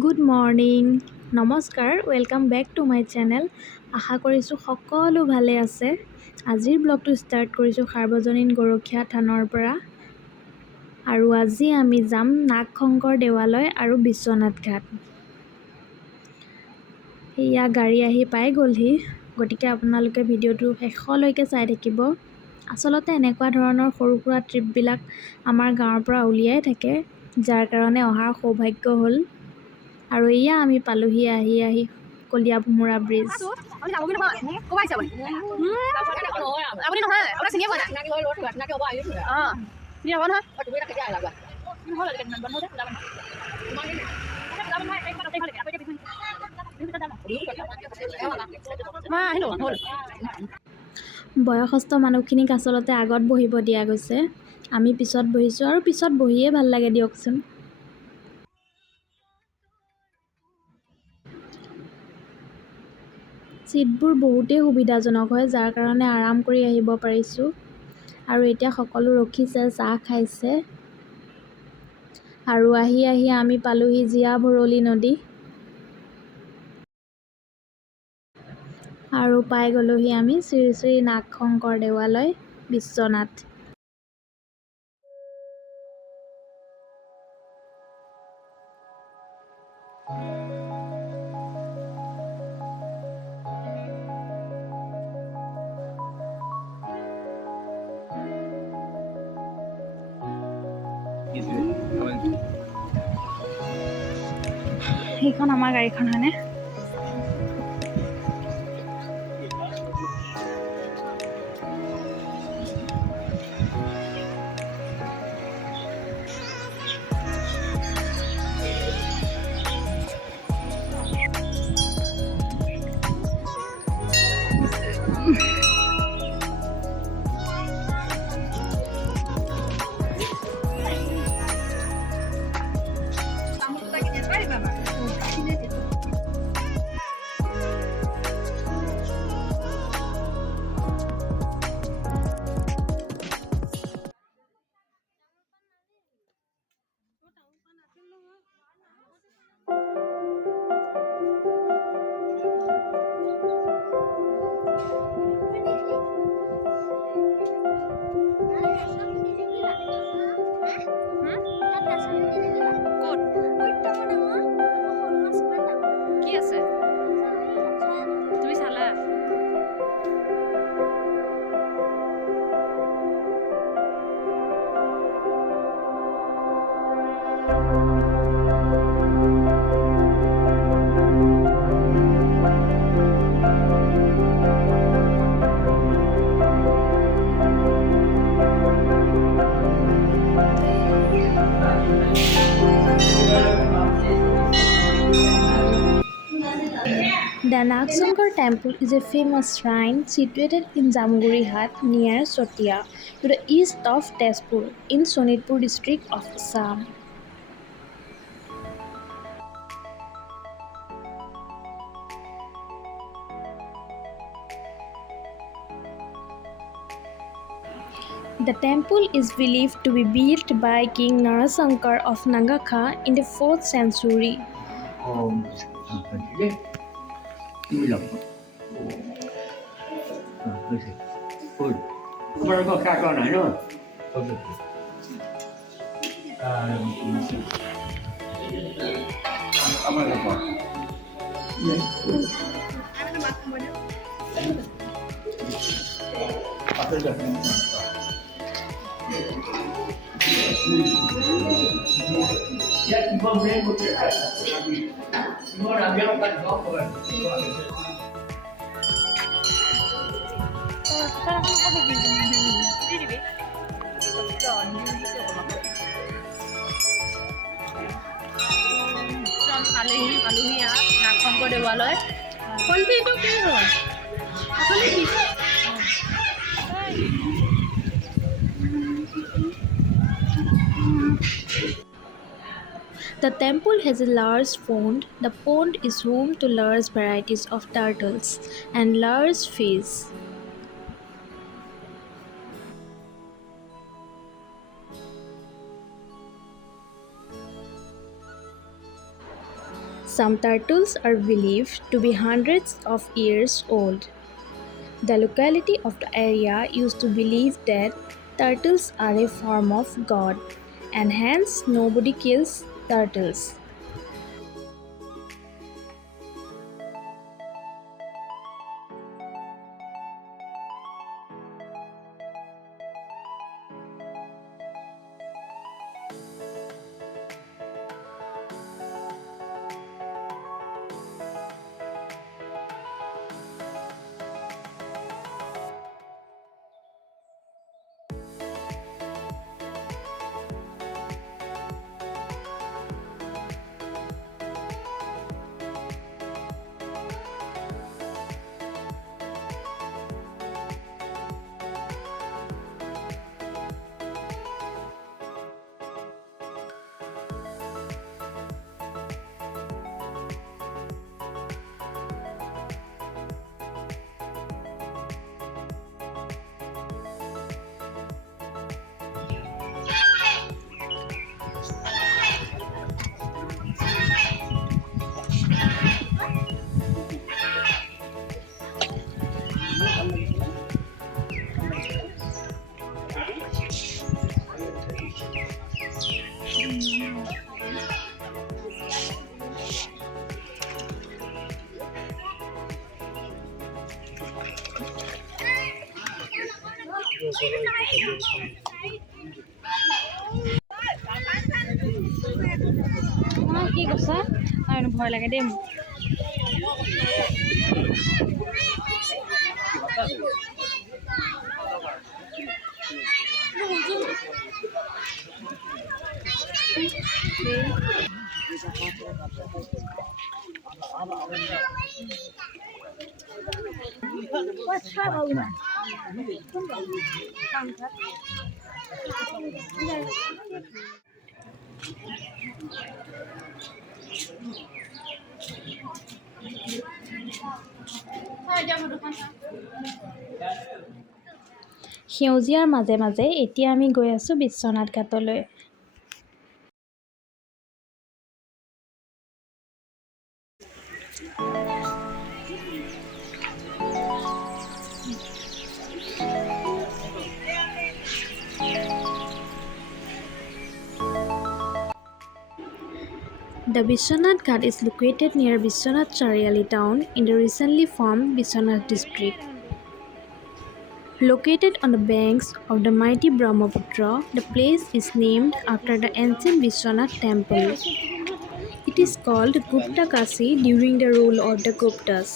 Good morning নমস্কাৰ welcome back to my channel. আশা কৰিছোঁ সকলো ভালে আছে। আজিৰ ব্লগটো ষ্টাৰ্ট কৰিছোঁ সাৰ্বজনীন গৰখীয়া থানৰ পৰা। আৰু আজি আমি যাম নাগশংকৰ দেৱালয় আৰু বিশ্বনাথ ঘাট। সেয়া গাড়ী আহি পাই গ'লহি, গতিকে আপোনালোকে ভিডিঅ'টো শেষলৈকে চাই থাকিব। আচলতে এনেকুৱা ধৰণৰ সৰু সুৰা ট্ৰিপবিলাক আমাৰ গাঁৱৰ পৰা উলিয়াই থাকে, যাৰ কাৰণে অহাৰ সৌভাগ্য হ'ল। আৰু এয়া আমি পালোহি আহি কলীয়া ভোমোৰা ব্ৰিজ। বয়সস্থ মানুহখিনিক আচলতে আগত বহিব দিয়া গৈছে, আমি পিছত বহিছোঁ আৰু পিছত বহিয়ে ভাল লাগে দিয়কচোন। ছিটবোৰ বহুতেই সুবিধাজনক হয়, যাৰ কাৰণে আৰাম কৰি আহিব পাৰিছোঁ। আৰু এতিয়া সকলো ৰখিছে, চাহ খাইছে। আৰু আহি আমি পালোহি জীয়া ভৰলী নদী। আৰু পাই গ'লোহি আমি শ্ৰী শ্ৰী নাগশংকৰ দেৱালয় বিশ্বনাথ। সেইখন আমাৰ গাড়ীখন হয়নে? কি আছে? তুমি চালা? The Nagshankar temple is a famous shrine situated in Jamguri Hat near Chotia, to the east of Tezpur, in Sonitpur district of Assam. The temple is believed to be built by King Narasankar of Nagakha in the 4th century. পালোহি নাগশংকৰ দেৱালয়। The temple has a large pond. The pond is home to large varieties of turtles and large fish. Some turtles are believed to be hundreds of years old. The locality of the area used to believe that turtles are a form of god and hence nobody kills turtles. কি কৈছা আৰু ভয় লাগে দেই মোক সেউজীয়াৰ মাজে মাজে এতিয়া আমি গৈ আছোঁ বিশ্বনাথ ঘাটলৈ। The Bishwanath Ghat is located near Bishwanath Chariali town in the recently formed Bishwanath district. Located on the banks of the mighty Brahmaputra, the place is named after the ancient Vishwanath temple. It is called Gupta Kasi during the rule of the Guptas.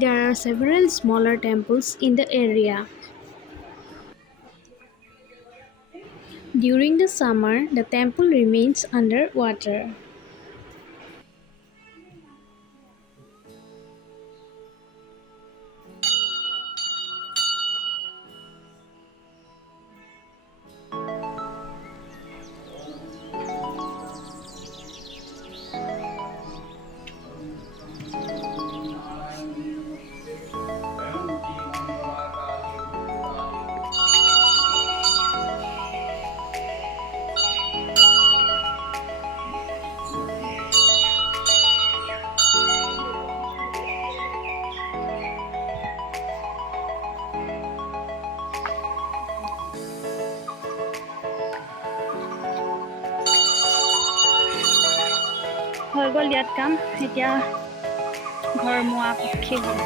There are several smaller temples in the area. During the summer, the temple remains under water. হৈ গ'ল ইয়াত কাম এতিয়া ঘৰ মোৱা পক্ষী হ'ল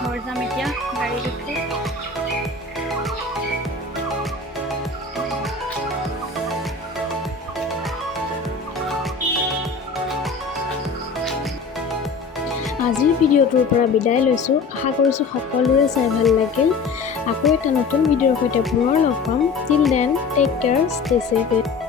ঘৰ যাম এতিয়া গাড়ী উঠি আজিৰ ভিডিঅ'টোৰ পৰা বিদায় লৈছোঁ। আশা কৰিছোঁ সকলোৰে চাই ভাল লাগিল। আকৌ এটা নতুন ভিডিঅ'ৰ সৈতে পুনৰ লগ পাম। Till then take care, stay safe.